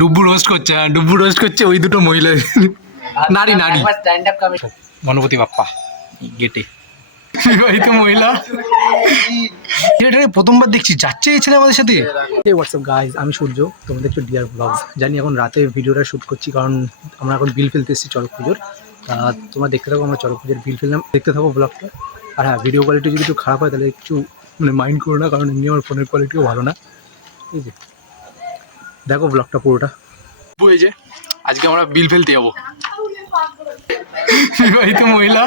ডুব্বু roast করছে, হ্যাঁ ডুব্বু roast করছে ওই দুটো মহিলা। নারী নারী গণপতি বাপ্পা গেটে বিবাহিত মহিলা। এটা প্রথমবার দেখছি, যাচ্ছে এই ছেলে আমাদের সাথে। এই হোয়াটসঅ্যাপ গাইজ, আমি সূর্য, তোমরা দেখছো ডিয়ার ব্লগস। জানি এখন রাতে ভিডিওটা শ্যুট করছি কারণ আমরা এখন বিল ফেলতে এসেছি চড়ক পুজোর। তা তোমরা দেখতে থাকো, আমরা চড়ক পুজোর বিল ফেললাম, দেখতে থাকো ব্লগটা। আর হ্যাঁ, ভিডিও কোয়ালিটি যদি একটু খারাপ হয় তাহলে একটু মানে মাইন্ড করো না, কারণ এমনি আমার ফোনের কোয়ালিটিও ভালো না। ঠিক আছে, দেখো ব্লগটা পুরোটা। বুঝেছে, আজকে আমরা বিল ফেলতে যাবো। বিবাহিত মহিলা।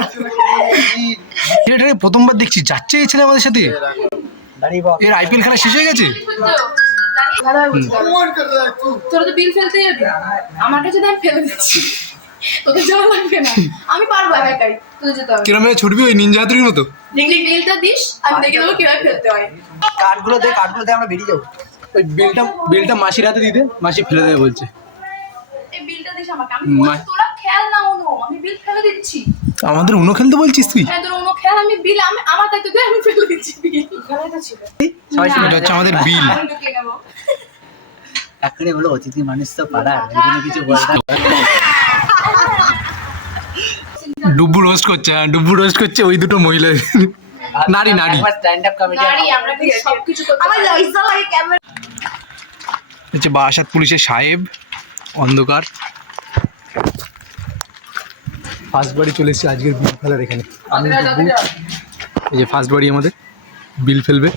এটা প্রথমবার দেখছি, যাচ্ছে এই ছেলে আমাদের সাথে। এর আইপিএল খেলা শেষ হয়ে গেছে। তোরা তো বিল ফেলতে যাবি, আমার কাছে তো আমি ফেলে দিচ্ছি, তোদের যাওয়া লাগবে না, আমি পারবো একাই, তোদের যেতে হবে। কিরম ছুটবি ওই নিনজা হাতুড়ির মতো? বিলটা দিস, আমি দেখে দেবো কিভাবে ফেলতে হয়। কার্ডগুলো দে আমরা বেরিয়ে যাবো। ওই বিলটা মাসির হাতে দিতে, মাসি ফেলে দেবে বলছে। এই বিলটা দিস আমাকে, আমি বলছি তোরা খেল না অনু, আমি বিল ফেলে দিচ্ছি। আমাদের উনো খেলতে বলছিস তুই? হ্যাঁ তোরা অনু খেল, আমি বিল আমার দায়িত্ব দিয়ে আমি ফেলে দিচ্ছি বিল। এখানে তো ছিল এটা হচ্ছে আমাদের বিল। আমি ঢুকিয়ে নেবো। এখনই বলো অতিথি মানুষ তো পাড়ার, এখানে কিছু বলতে ডুব্বু রোস্ট করছে, হ্যাঁ ডুব্বু রোস্ট করছে ওই দুটো মহিলা। নারী নারী স্ট্যান্ড আপ কমেডি। গাড়ি আমরা কি সবকিছু করতে আমার লইসা লাগে ক্যামেরা। হচ্ছে বারাসাত পুলিশের সাহেব, অন্ধকার। ফার্স্ট বাড়ি চলে এসেছে আজকের বিল ফেলার এখানে। আমি ডুব্বু, এই যে ফার্স্ট বাড়ি আমাদের বিল ফেলবে।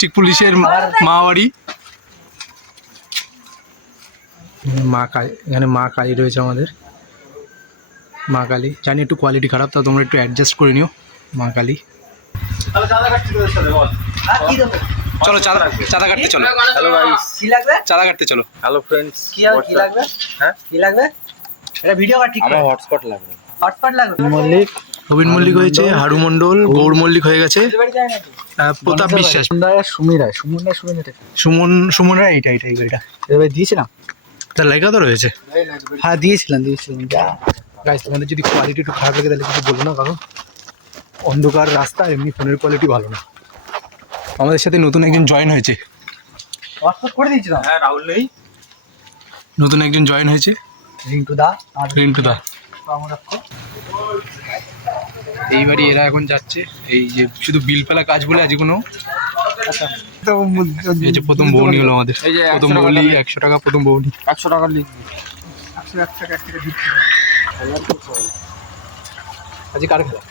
ঠিক পুলিশের মা বাড়ি, মা কালী, এখানে মা কালী রয়েছে আমাদের। মা কালী, জানি একটু কোয়ালিটি খারাপ, তা তোমরা একটু অ্যাডজাস্ট করে নিও। মা কালী, চলো চাঁদা কাটতে চলো। হ্যালো গাইস, কি লাগবে? চাঁদা কাটতে চলো। Hello friends. কি লাগবে? হ্যাঁ, কি লাগবে? এটা ভিডিও কাট ঠিক আমার হটস্পট লাগবে। হটস্পট লাগবে। মল্লিক, প্রবীণ মল্লিক হয়েছে, হারু মণ্ডল, গৌর মল্লিক হয়ে গেছে, প্রতাপ বিশ্বাস, সুমন রায়। এইটা এই গাড়িটা এবার দিয়েছিলাম। তার লাইকা তো রয়েছে। হ্যাঁ দিয়েছিলাম। গাইস, তোমাদের যদি কোয়ালিটি একটু খারাপ লাগে তাহলে কিছু বলো না, কারণ অন্ধকার রাস্তা, এমনি ফোনের কোয়ালিটি ভালো না। আমাদের সাথে নতুন একজন জয়েন হয়েছে। হটস্পট করে দিয়েছিলাম। হ্যাঁ, রাহুল নেই। নতুন একজন জয়েন হয়েছে, রিন্টু দা আর রিন্টু দা। আমরা এই বাড়ি এরা এখন যাচ্ছে, এই যে শুধু বিল ফেলা কাজ বলে আজ কোনো। এই যে প্রথম বউনি হলো আমাদের, এই যে প্রথম 100 টাকা বউনি, দাম। 100 টাকা প্রথম বউনি। 100 টাকা লিখবি। আজকে কার খেলা?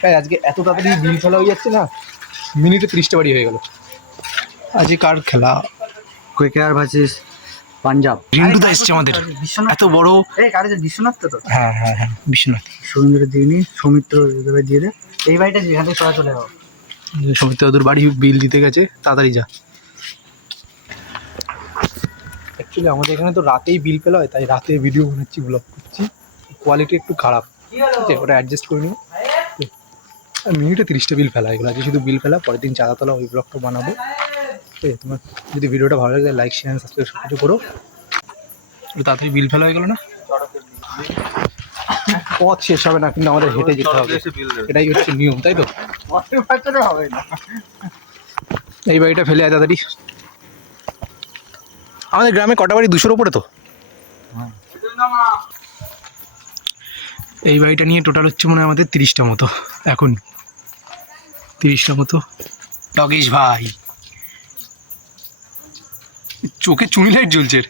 তাই আজকে এত তাড়াতাড়ি বিল ফেলা হয়ে যাচ্ছে না, মিনিটে 30টা বাড়ি হয়ে গেল। আজকে কার খেলা? Quicker versus Punjab. রিন্টুদা এসছে আমাদের, এত বড়। এই কারের বিশ্বনাথ তো। হ্যাঁ হ্যাঁ হ্যাঁ, বিশ্বনাথ। সুরেন্দ্র দিইনি, সৌমিত্র দিয়ে দে। এই বাড়িটা যেখানে তোরা চলে যাবো। সমিত দাদুর বাড়ি বিল দিতে গেছে, তাড়াতাড়ি যা। অ্যাকচুয়ালি আমাদের এখানে তো রাতেই বিল ফেলা হয়, তাই রাতে ভিডিও বানাচ্ছি, ব্লগ করছি। কোয়ালিটি একটু খারাপ, ঠিক আছে, ওটা অ্যাডজাস্ট করে নিও। মিনিটে 30টা বিল ফেলা, এগুলো আজকে শুধু বিল ফেলা, পরের দিন চাঁদা তোলা, ওই ব্লগটা বানাবো। ঠিক আছে, তোমার যদি ভিডিওটা ভালো লাগে লাইক শেয়ার সাবস্ক্রাইব সব কিছু করো। তাড়াতাড়ি বিল ফেলা হয়ে গেল না, পথ শেষ হবে না, কিন্তু আমাদের হেঁটে যেতে হবে, এটাই হচ্ছে নিয়ম, তাই তো? হবে না। এই বাড়িটা ফেলে আয় তাড়াতাড়ি। আমাদের গ্রামে কটা বাড়ি? 200-র ওপরে তো। এই বাড়িটা নিয়ে টোটাল হচ্ছে মনে হয় আমাদের 30টা মতো, এখন 30টা মতো। টগেশ ভাই, চোখে চুনি লাইট জ্বলছে।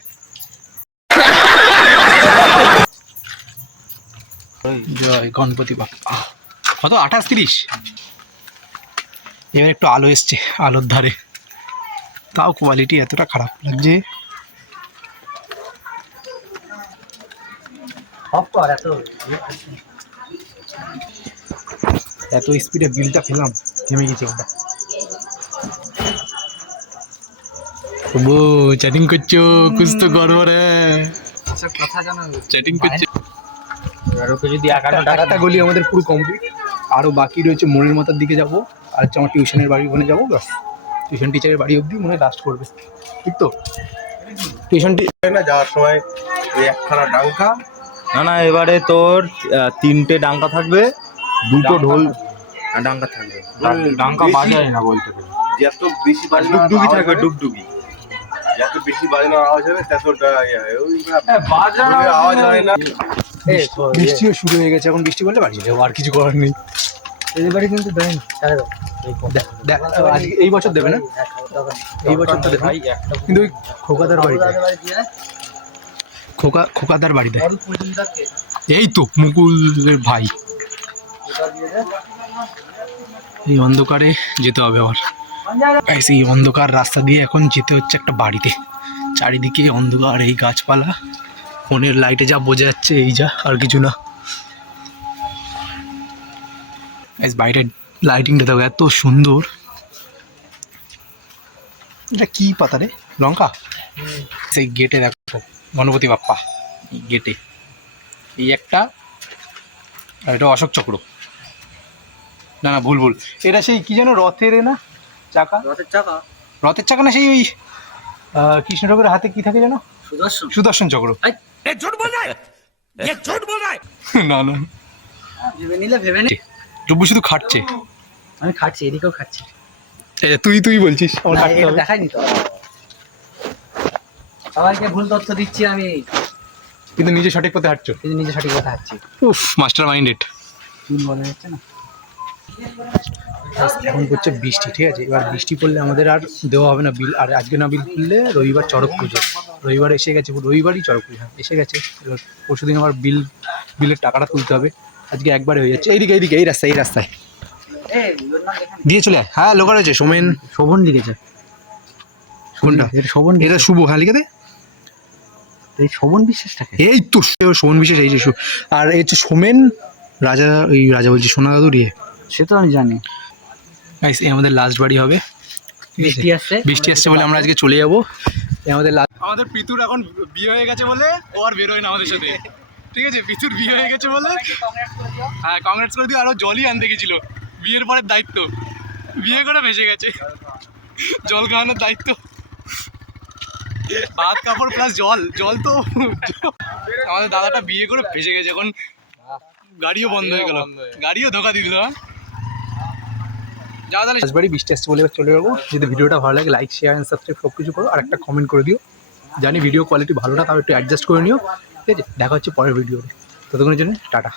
জয় গণপতি বাপ্পা। কত? 28-30। এবার একটু আলো এসছে, আলোর ধারে, তাও কোয়ালিটি এতটা খারাপ লাগছে। এত স্পিডে বিলটা ফেলাম, থেমে গেছে ওটা। ও চ্যাটিং করছো, কুছ তো গড়বড় কথা জানো, চ্যাটিং করছো। এবার ওকে যদি টাকাটা গলি আমাদের পুরো কমপ্লিট, আরও বাকি রয়েছে। মোড়ের মাথার দিকে যাবো, আর হচ্ছে আমার টিউশনের বাড়ি, ওখানে যাবো। ব্যাস, টিউশন টিচারের বাড়ি অবধি মনে হয় লাস্ট করবে, ঠিক তো? টিউশন না যাওয়ার সময় ওই একখানা ডাঙ্কা। না, এবারে তোর 3টে ডাঙ্কা থাকবে, 2টো ঢোল ডাঙ্কা থাকবে। ডাঙ্কা বাজায় না বলতে গেলে, যত বেশি ডুগডুগি থাকবে, ডুগডুগি। যত বেশি বাজানোর আওয়াজ হবে ততটা আওয়াজ হয় না। বৃষ্টিও শুরু হয়ে গেছে, এখন বৃষ্টি বললে বাড়ি যাবো, আর কিছু করার নেই। এবারে কিন্তু দেয়নি দেখ আজকে এই বছর দেবে না, এই বছর তো দেবে কিন্তু ওই খোকাদার বাড়িতে, খোকাদার বাড়িতে এই তো মুকুলের ভাই। এই অন্ধকারে যেতে হবে আবার, এই অন্ধকার রাস্তা দিয়ে এখন যেতে হচ্ছে একটা বাড়িতে। চারিদিকে অন্ধকার, এই গাছপালা, ফোনের লাইটে যা বোঝা যাচ্ছে এই যা, আর কিছু না। বাইরের লাইটিংটা দেখো এত সুন্দর। এটা কি পাতা রে, লঙ্কা? সেই গেটে দেখো গণপতি বাপ্পা, এই গেটে এই একটা, আর এটা অশোক চক্র। না না ভুল, এটা সেই কি যেন রথের না চাকা, রথের চাকা না, সেই ওই কৃষ্ণ ঠাকুরের হাতে কি থাকে যেন, সুদর্শন চক্র। না না ভেবে নিলে ভেবে নি। ডুবু শুধু খাটছে, আমি খাচ্ছি, এদিকেও খাচ্ছি। তুই বলছিস আমার খাটতে হবে। দেখাইনি তো, সবাইকে ভুল তথ্য দিচ্ছি আমি, কিন্তু নিজে সঠিক পথে হাঁটছো, কিন্তু নিজে সঠিক কথা হাঁটছি। উফ মাস্টার মাইন্ডেড। ভুল বলা যাচ্ছে না। এখন করছে বৃষ্টি, ঠিক আছে, এবার বৃষ্টি পড়লে আমাদের আর দেওয়া হবে না বিল, আর আজকে না বিল খুললে রবিবার চড়ক পুজো, রবিবার এসে গেছে, রবিবারই চড়ক পুজো এসে গেছে, এবার পরশু দিন আবার বিলের টাকাটা তুলতে হবে। আজকে একবারে হয়ে যাচ্ছে। এইদিকে এই রাস্তায় দিয়ে চলে আয়। হ্যাঁ লোকাল হয়েছে, শোভন লিখেছে। কোনটা? এটা শোভন, এটা শুভ, হ্যাঁ লিখে দে। এই শোভন বিশ্বাসটাকে, এই তো সোমন বিশেষ, এই যে আর এই হচ্ছে সোমেন রাজা, ওই রাজা বলছি সোনা দাদুর ইয়ে। সে তো আমি জানি। এই আমাদের লাস্ট বাড়ি হবে, বৃষ্টি আসছে বলে আমরা আজকে চলে যাবো। আমাদের পিতুর এখন বিয়ে হয়ে গেছে বলে ও আর বেরোয় না আমাদের সাথে, ঠিক আছে, পিতুর বিয়ে হয়ে গেছে বলে। হ্যাঁ কংগ্রেস করে দিও, আরো জলই আনতে গেছিল, বিয়ের পরের দায়িত্ব, বিয়ে করে ভেসে গেছে, জল খাওয়ানোর দায়িত্ব, হাত কাপড় প্লাস জল তো। আমাদের দাদাটা বিয়ে করে ভেসে গেছে, এখন গাড়িও বন্ধ হয়ে গেল, গাড়িও ধোকা দিয়ে দিল। যাও তাহলে, রাজবাড়ি বৃষ্টি আসছে বলে চলে যাবো। যদি ভিডিওটা ভালো লাগে লাইক শেয়ার অ্যান্ড সাবস্ক্রাইব সব কিছু করো, আর একটা কমেন্ট করে দিও। জানি ভিডিও কোয়ালিটি ভালো না, তাও একটু অ্যাডজাস্ট করে নিও, ঠিক আছে। দেখা হচ্ছে পরের ভিডিওতে, ততক্ষণের জন্য টাটা।